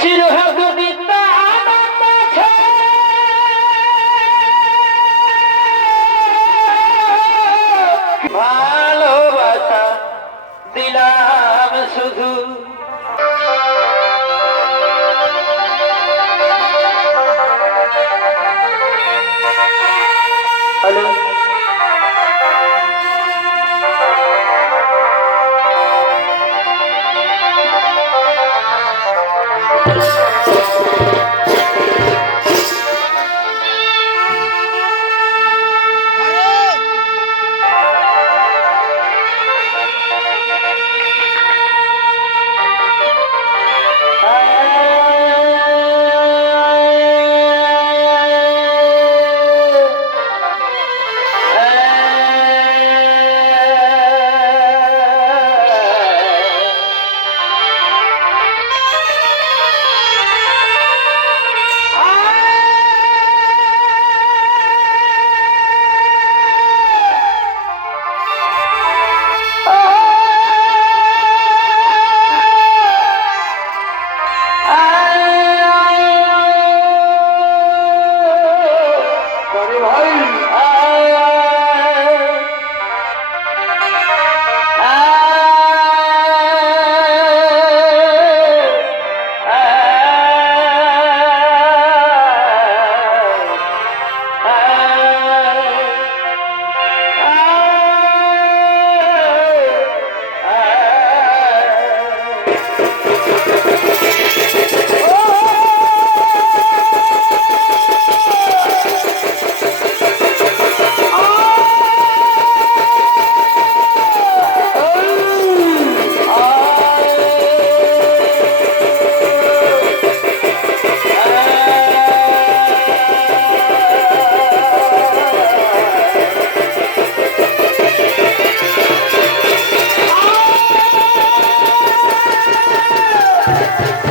Filho, eu Yeah.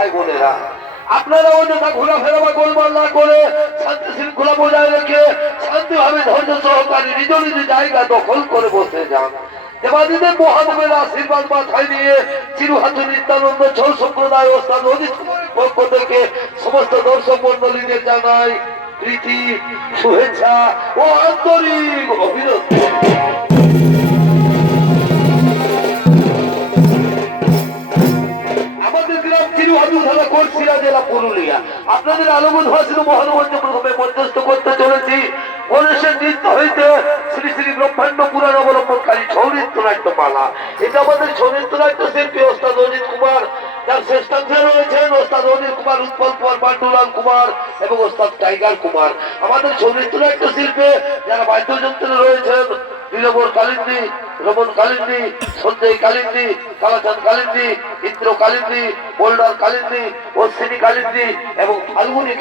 ভাই বোনেরা, আপনারা অন্যথা ঘোরাফেরা বা গোলমাল না করে শান্তি শৃঙ্খলা বজায় রেখে শান্তিভাবে ধৈর্য সহকারে নিজ নিজ জায়গা দখল করে বসে যান। আশীর্বাদ মাথায় নিয়ে নিত্যানন্দ সম্প্রদায় পক্ষ থেকে সমস্ত দর্শক মন্ডলীদের জানাই প্রীতি, শুভেচ্ছা ও আন্তরিক অভিনন্দন। আপনাদের আলোকন ভাষণ মহানমঞ্চ প্রথমে মধ্যস্থ করতে চলেছি। গণেশের নৃত্য হইতে শ্রী শ্রী ব্রহ্মাণ্ড পুরাণ অবলম্বনকারী ছৌনৃত্য নাট্যমালা এটা আমাদের ছৌনৃত্য নাট্য শিল্পী ওস্তাদ অজিত কুমার। তার শ্রেষ্ঠাংশে রয়েছেন ওস্তাদ অনিল কুমার, উৎপল কুমার পাণ্ডুলাল কুমার এবং ওস্তাদ টাইগার কুমার। আমাদের ছৌনৃত্য নাট্য শিল্পে যারা বাদ্যযন্ত্রে রয়েছেন নীলবর কালিন্দী রমন কালিন্দী, সঞ্জয় কালিন্দী কালিন্দী, ইন্দ্র কালিন্দী কালিন্দী, অশ্বিনী কালিন্দী এবং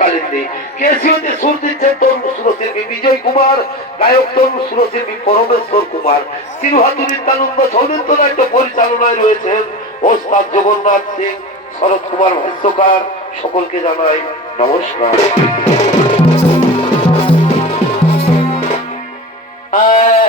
কালিন্দী। সুর দিচ্ছেন? তরুণ সুরশিল্পী বিজয় কুমার, গায়ক তরুণ সুরশিল্পী পরমেশ্বর কুমার। তিরুহাতু নিত্যানন্দ সৌনিত্য নাট্য পরিচালনায় রয়েছেন ওস্তাদ জগন্নাথ সিং, শরৎ কুমার ভাষ্যকার। সকলকে জানাই নমস্কার। চিরহাগুনিতা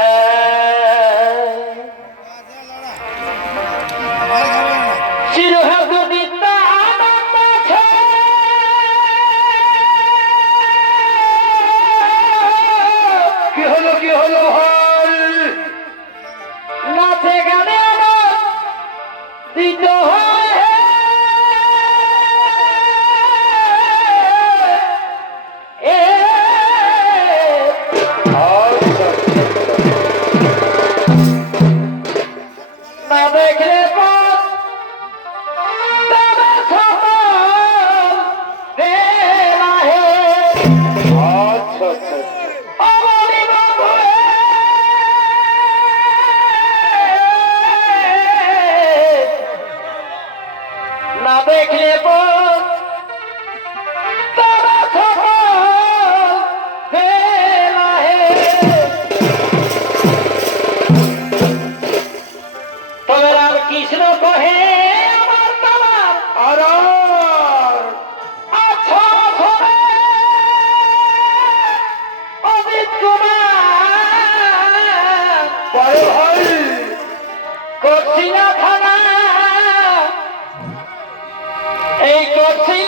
এই করছিলা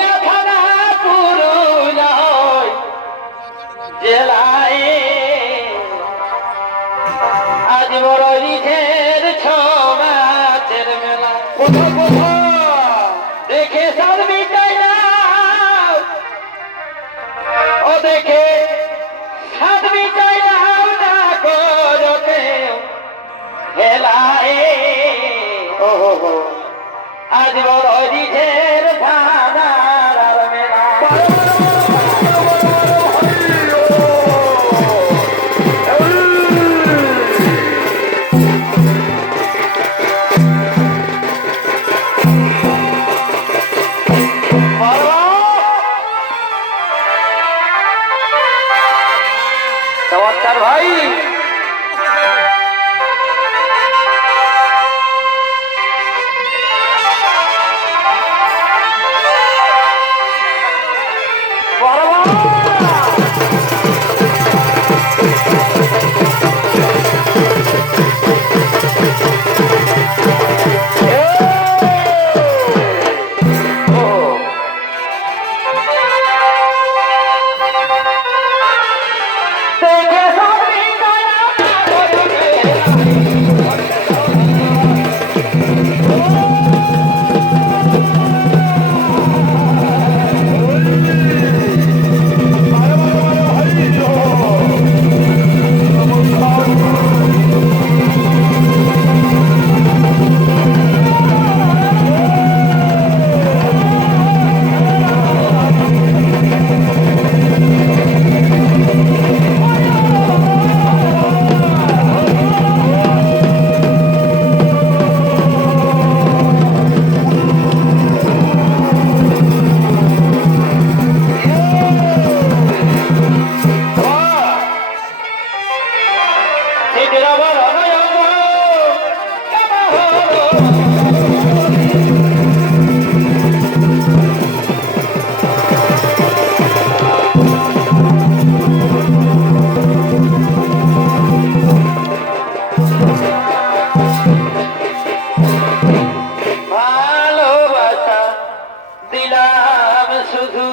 শুধু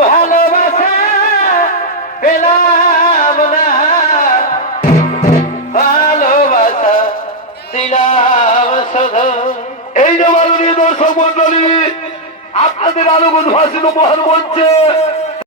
ভালোবাসা পেলাম না। ভালোবাসা দিলাম শুধু। এই যে মাননীয় দর্শক মন্ডলী আপনাদের আলোকন ভাষণ উপহার করছে